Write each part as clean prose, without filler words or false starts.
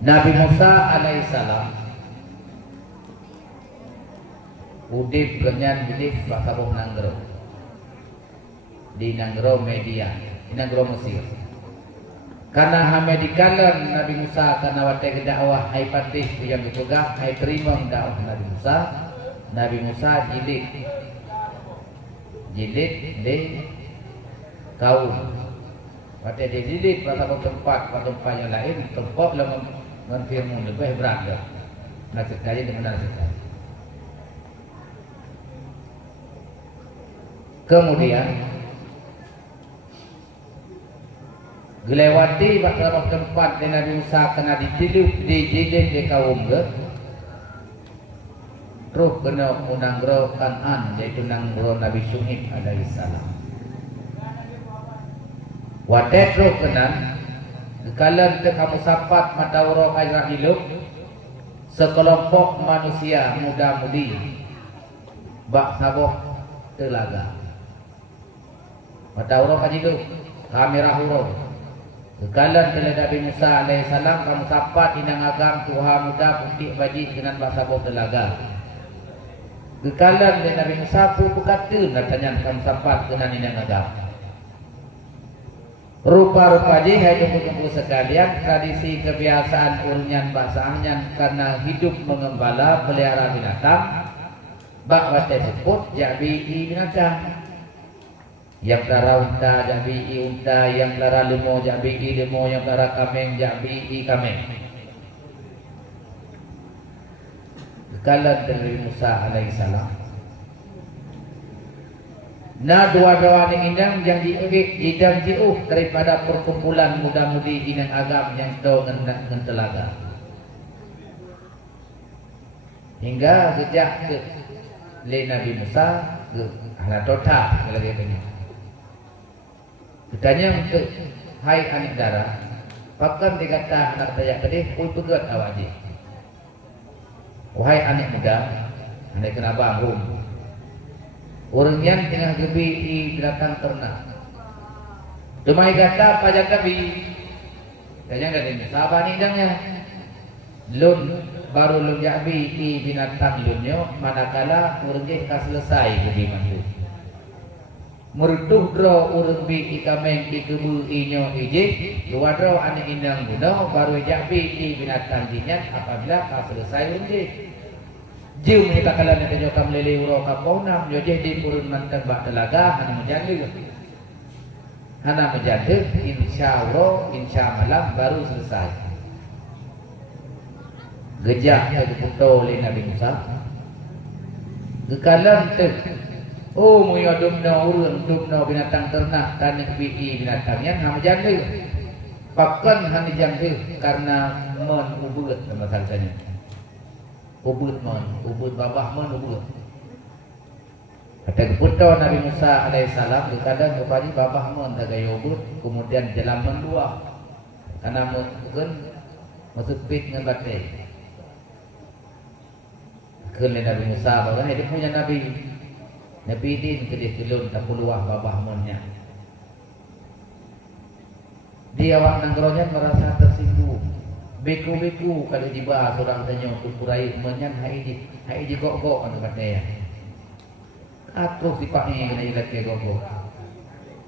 Nabi Musa alaihissalam udip kenyan udip basabuh nanggro di nanggro media di nanggro Mesir karena hamedikalan Nabi Musa karena wate dakwah hai patih yang dipegah hai terima dakwah Nabi Musa jilid di kaum wate jilid pada tempat yang lain tempat lah menfirmun lebih berada nasib kali dengan nasib kali. Kemudian gelewati pada tempat di Nabi Musa kena ditilup di jilid di kaum ke terus kena unanggro Kanan yaitu nanggro Nabi Syuaib alaihissalam wadah terus kena kekalan te kamu sapat matawro kairah hidup sekelompok manusia muda-mudi bak sabok telaga matawro kajidu kamera huruf kekalan te Nabi Musa alaihissalam kamu sapat inang agam Tuhan muda putih baji dengan bak sabok telaga kekalan te Nabi Musa pun berkata natanya kamu sapat dengan inang agam rupa-rupa je hai tunggu sekalian tradisi kebiasaan urunyan bahasanya karena hidup mengembala pelihara binatang bak wate sebut jabi binatang yang lara unta jabi unta yang lara lemo jabi lemo yang lara kameng jabi kameng kekalan dari Musa alaihissalam. Nah dua-dua ni indang yang diegik idam jiuh daripada perkumpulan muda-mudi inang agam yang tahu dengan telaga. Hingga sejak ke Nabi Musa ke Hanatota kalau dia tanya. Ditanya untuk hai anak darah, pakan dikata anak saya tadi, oi pegat awak je. Wahai anak muda, anak kena bangun. Orang yang tengah gebi di binatang ternak. Demai kata pajak kabi. Tanya dari sahabat ni dangnya. Lun baru lun jabi di binatang lunyo manakala orang je ka selesai gebi mandu. Mertuh dro orang bi ikameng ikubu inyo ije dua dro anak indang guna baru jabi di binatang jinyan apabila ka selesai orang je. Jiu kita kalan yang terjadi meleleh urau kaponam, jadi di purun mantan bak telaga, hana menjadi, insya Allah, insya malam baru selesai. Gejak yang diputar oleh Nabi Musa. Kekalan tu, oh muya dumna urun, dumna binatang ternak, tanah bi'i binatangnya, hana menjadi. Pakan hana menjadi karena menubut sama salsanya. Ubud babah ubud. Kata keputar Nabi Musa alaihissalam kadang kepada babah tagay ubud kemudian jalan mendua karena mungkin maksud pit dengan batai. Kerana Nabi Musa bagaimana dia punya Nabi din ke dia kelun tak peluah babah monnya. Dia awak nanggronya merasa tersinggung. Beku-beku kalau jiba seorang tanya untuk kurai menyan hai di gok-gok anu kata ya. Atau sifat ni kena ilat ke gok-gok.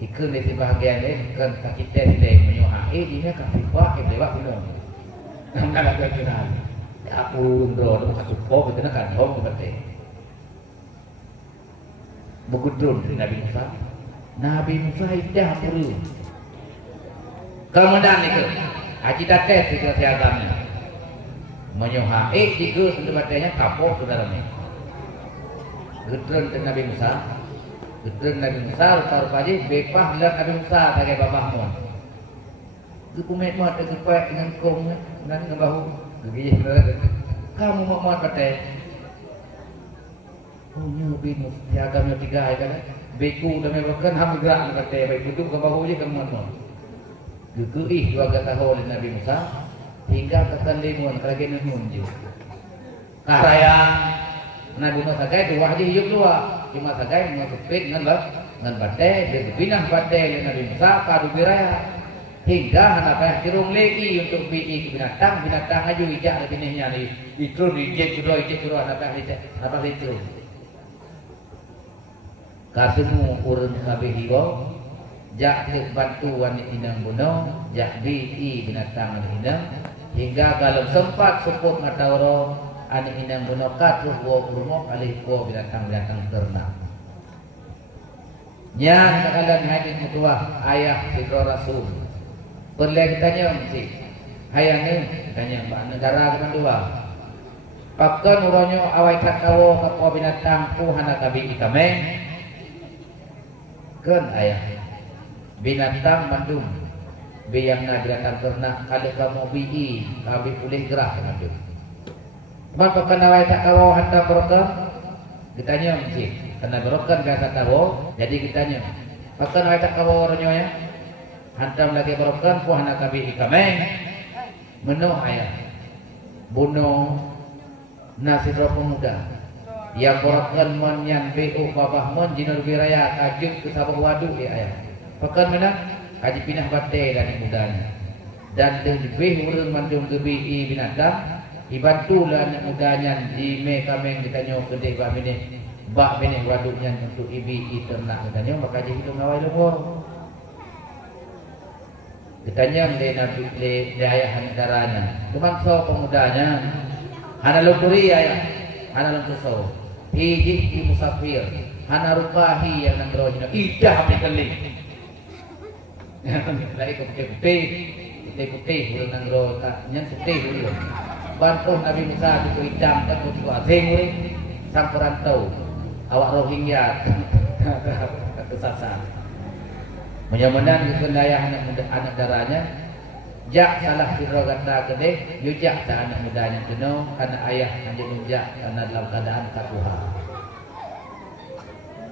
Ikut ni sebahagian lain kan kaki tes dia menyo hai di nya ka sifat ke lewat pulang. Nang ada kenal. Aku undro tu ka supo kita kan hom kata. Begudun Nabi Musa. Nabi Musa dah perlu. Kemudian itu haji tes di kesehatannya menyoha jika sebenarnya kapok saudaranya gedren Nabi Musa taruh pagi bepah lihat Nabi Musa sebagai babah mon kumet mat kepek dengan kong dan dengan bahu begini kamu mau mat kata oh nyubi siagamnya tiga kan beku dan bahkan ham gerak kata baik itu ke bahu je kamu mat Gugui dua kata oleh Nabi Musa hingga ketelimuan kerajaan Nuhun. Karaya Nabi Musa kaya dua haji hidup dua cuma sagai masuk pit dengan batai dia pinang batai Nabi Musa kadu biraya hingga hendak kirung lagi untuk BI binatang aju ijak binihnya ni itu ijek kedua hendak itu kasemu urang kabeh hiwau jak bantuan inang buno jak BI binatang inang hingga kalau sempat support matawro ani inang buno katuh wo urmo alih wo binatang ternak nya kakalan hadis mutuah ayah Sidro Rasul perle kitanya mesti hayang kitanya Pak negara kedua pakon uronyo awai takawo kapo binatang pu hana kabi ikame kan ayah binatang mandum biyangna binatang ternak kalau kamu BI kabi pulih gerah mandum maka kana awai takawo hatta berokam kitanya mesti karena berokan biasa kawo jadi kitanya pakon awai takawo uronyo ya hantam lagi berokan pu hana kabi ikame menu ayah bunuh nasibro pemuda yang berokan mon yang BU babah mon jinur wiraya kajuk ke sabah wadu ya ayah pekan mana kaji pinah bate dan mudanya dan lebih urun mandum ke BI binatang dibantu lah anak mudanya di me kameng ditanya kedai bak benih waduknya untuk IBI ternak ditanya maka jadi hidup ngawai lumpur ditanya di ayah negaranya cuman so pemudanya hana lukuri ayah hana lungkuso hiji musafir hana rupahi yang nanggrohnya idah api keling lagi putih ulang nanggro yang putih dulu bantuh Nabi Musa itu idam ke asing sampuran tau awak Rohingya kesasar mudah-mudahan kendaya anak darahnya jak salah sirro kata kedeh yujak tak anak mudanya jenuh karena ayah anjing yujak karena dalam keadaan kapuha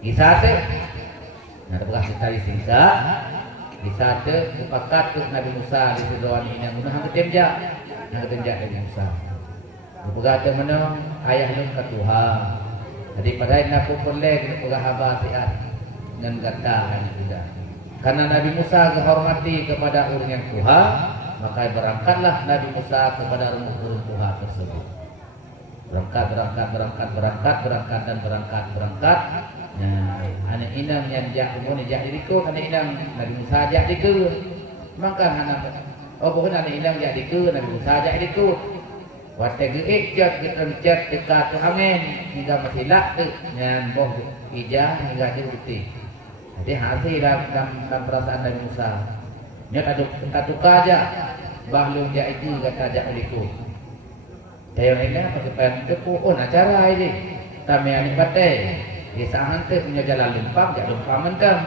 kisah nah bekas tadi singkat kisah sepakat ke Nabi Musa di sirroan ini yang hang ketemjak Nabi Musa berkata mana ayah lu katuha jadi pada nak perle kita pegahaba siat dengan kata anak muda karena Nabi Musa menghormati kepada urang yang Tuha, maka berangkatlah Nabi Musa kepada urang Tuha tersebut. Berangkat. Nah, anak inang yang jak umurnya jak diriku, anak inang Nabi Musa jak diku. Maka anak bukan anak inang jak diku, Nabi Musa jak diku. Waktu geik jat kerencet dekat angin hingga mesilak tu, nyan boh ijah hingga diuti. Jadi hasil dalam perasaan Nabi Musa. Nyat aduk aja. Bahlul dia itu kata ajak beliku. Saya ini pakai pentepu. Oh acara ini. Kami anik batai. Di saat tu punya jalan lumpang, jalan lumpang mentang.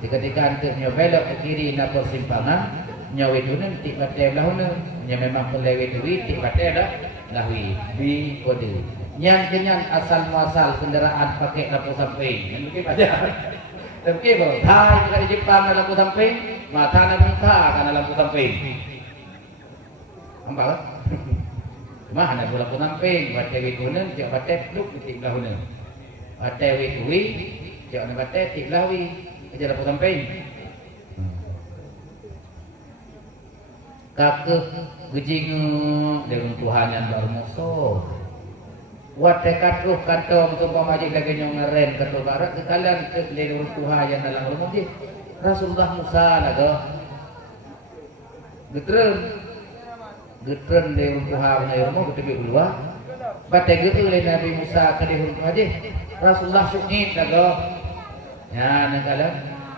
Ketika tu punya belok ke kiri nak persimpangan, nyawa itu nanti batai belahuna. Nya memang pelewet duit, tik batai dah lahui. Bi kode. Nyan asal muasal kendaraan pakai lampu samping. Yang mungkin aja. Tapi kalau thai di Jepang ada lampu samping, mata nak muka karena lampu samping. Nampak tak? Mah nak lampu samping, batai wikunan, cak batai duk di belahuna. Batai wikui, cak nak batai di belahui, kerja lampu samping. Kakek gejingu dengan Tuhan yang bermusuh. Wat tekatuh kantong tumpah majik lagi nyong ngeren katul barat kekalan ke lelur Tuhan yang dalam rumah dia Rasulullah Musa lagu getren lelur Tuhan yang rumah ketemu keluar batai gitu oleh Nabi Musa ke lelur Tuhan dia Rasulullah syukit lagu ya nakalan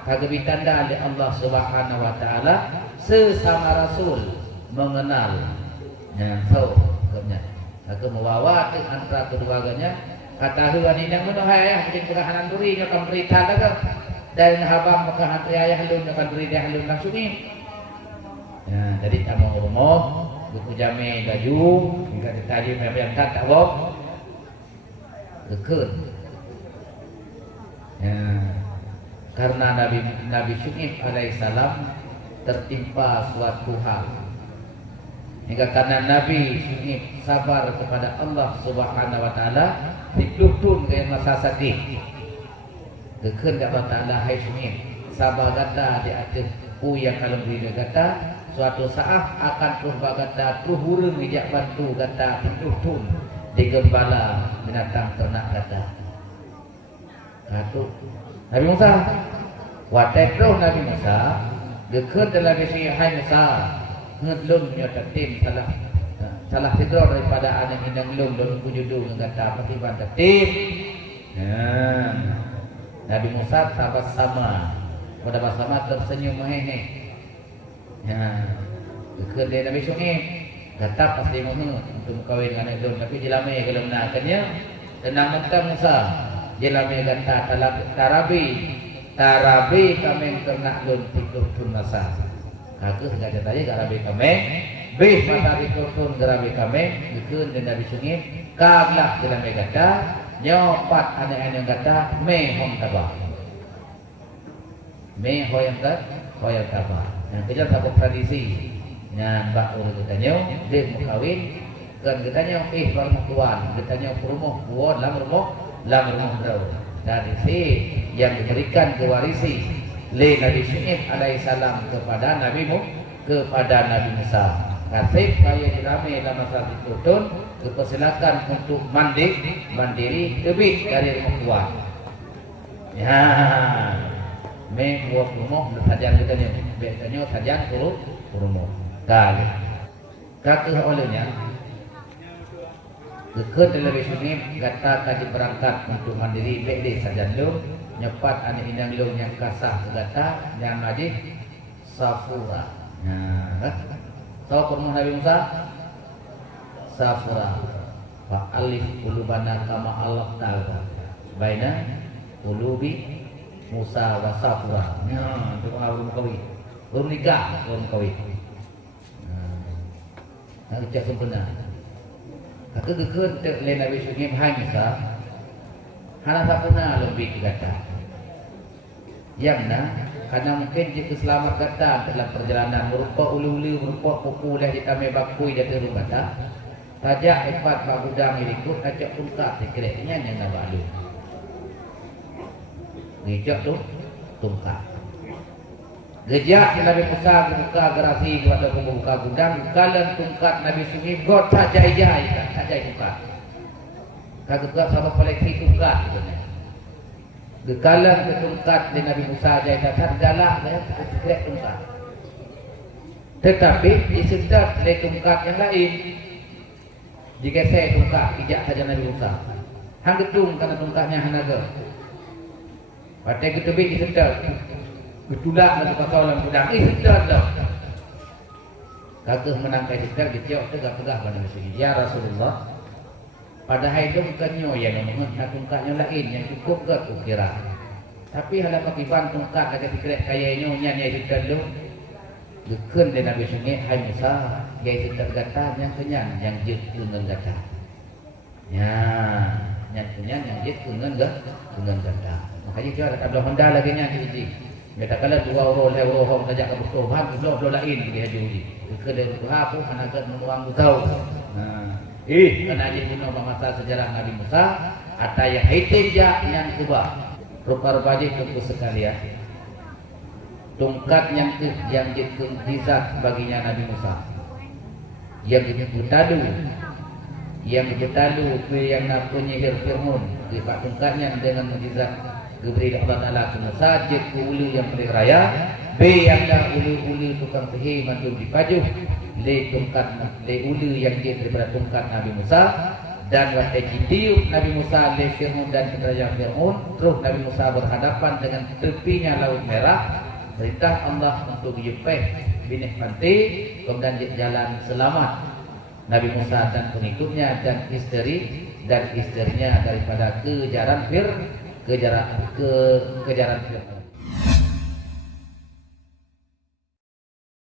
kagak tanda oleh Allah Subhanahu Wa Taala sesama Rasul mengenal yang tahu kebenaran aku membawa antara keduanya kata huan ini yang mana ayah bikin kerahanan duri nyokan berita lagi dan habang makahan ayah halun nyokan duri dia halun langsung ini ya jadi tamu rumah buku jame baju jika ditanya apa yang tak tahu kekut ya karena Nabi Syuaib alaihissalam tertimpa suatu hal hingga karena Nabi Syuaib sabar kepada Allah Subhanahu Wa Taala dituntun ke masa sedih. Kekeun Allah Taala hai Syuaib sabar kata di atas Ku yang kalau diri kata suatu saat akan tuh kata tuh hurung ijak bantu kata pendutun di gembala binatang ternak kata. Katu Nabi Musa watetroh Nabi Musa dekat dalam isi hai Musa ngedlun nya tatim salah sidro daripada anak hindang lung dan kujudu kata petiban tatim. Nabi Musa tabas sama pada bersama tersenyum hehe. Dekat dia Nabi Syuaib kata pasti mohon untuk kawin dengan Edom tapi jelame kalau menakannya tenang mentang Musa jelame kata tarabi kami ternak don tikuk tun masa aku enggak ada tanya tarabi kami bih masa tikuk tun tarabi kami dekat dia Nabi Syuaib kaglak jelame kata nyopat anak-anak kata mehom tabah me hoyang tabah. Yang kejar satu tradisi. Yang mbak urut katanya dia mau kawin kan katanya baru mau tuan katanya rumah buat lam rumah bro. Tradisi yang diberikan kewarisi le Nabi Syuaib alaihissalam kepada Nabi Musa. Kasih kaya dirame dalam masalah ditutun dipersilakan untuk mandiri lebih dari rumah tuan. Ya. Me buah rumah sajan katanya biasanya sajan rumah kali kakek olehnya dekat dalam Syuaib kata tadi berangkat untuk mandiri bede sajan lu nyepat anak indang lu yang kasah kata yang majid Safura. Tahu rumah Nabi Musa Safura fa alif ulubana kama Allah taala baina ulubi Musa wa Safura. Doa belum kawin. Belum nikah, belum kawin. Ucap sempurna. Aku dekat le Nabi Syuaib hai Musa. Hana sapuna lebih kata. Yang karena mungkin jika selamat kata dalam perjalanan merupa ulu-ulu merupa populah kita mebakui dari rumah kata. Tajak empat bagudang ikut ajak tungkat dikiranya yang nak balu. Ngejak tu tungkat. Gejak Nabi Musa buka gerasi kepada membuka gudang kalan tungkat Nabi Syuaib got tajai-jai tak tajai tungkat. Kagak sama koleksi tungkat sebenarnya. Gekalan ke tungkat di Nabi Musa jai tak galak dia sekret tungkat. Tetapi disedot oleh tungkat yang lain. Jika saya tungkat ijak saja Nabi Musa. Hang getung karena tungkatnya hanaga. Pada ketubik disedot betulak lalu pasal dalam gudang sedot dah kakek menangkai sedot kecil tegak-tegak pada Nabi ya Rasulullah pada hari itu bukannya yang nak tungkatnya lain yang cukup ke kukira tapi hala pakiban tungkat kata fikret kayanya nyanyi sedot lu dekat dari Nabi Syuaib hai Musa gaya sedot gata yang kenyang yang jut dengan gata ya yang kenyang yang jut dengan gata makanya dia ada tablah Honda lagi nyanyi hiji. Dia kala 2 euro hong saja ke betul faham belum lain dia haji. Ke dari apa anak menuang tahu. Karena dia guna masa sejarah Nabi Musa atau yang hitam yang kubah. Rupa-rupa itu sekalian. Tungkat yang dizat baginya Nabi Musa. Yang dibutalu yang nak penyihir Fir'aun lipat tungkatnya dengan mukjizat diberi Allah Taala ke Musa ke ulu yang paling raya B yang dah ulu tukang sihir mantul dipajuh le tungkat le ulu yang dia daripada tungkat Nabi Musa dan waktu tiup Nabi Musa le Fir'aun dan kerajaan Fir'aun terus Nabi Musa berhadapan dengan tepinya Laut Merah perintah Allah untuk dijemput binih pantai kemudian jalan selamat Nabi Musa dan pengikutnya dan istrinya daripada kejaran Fir'aun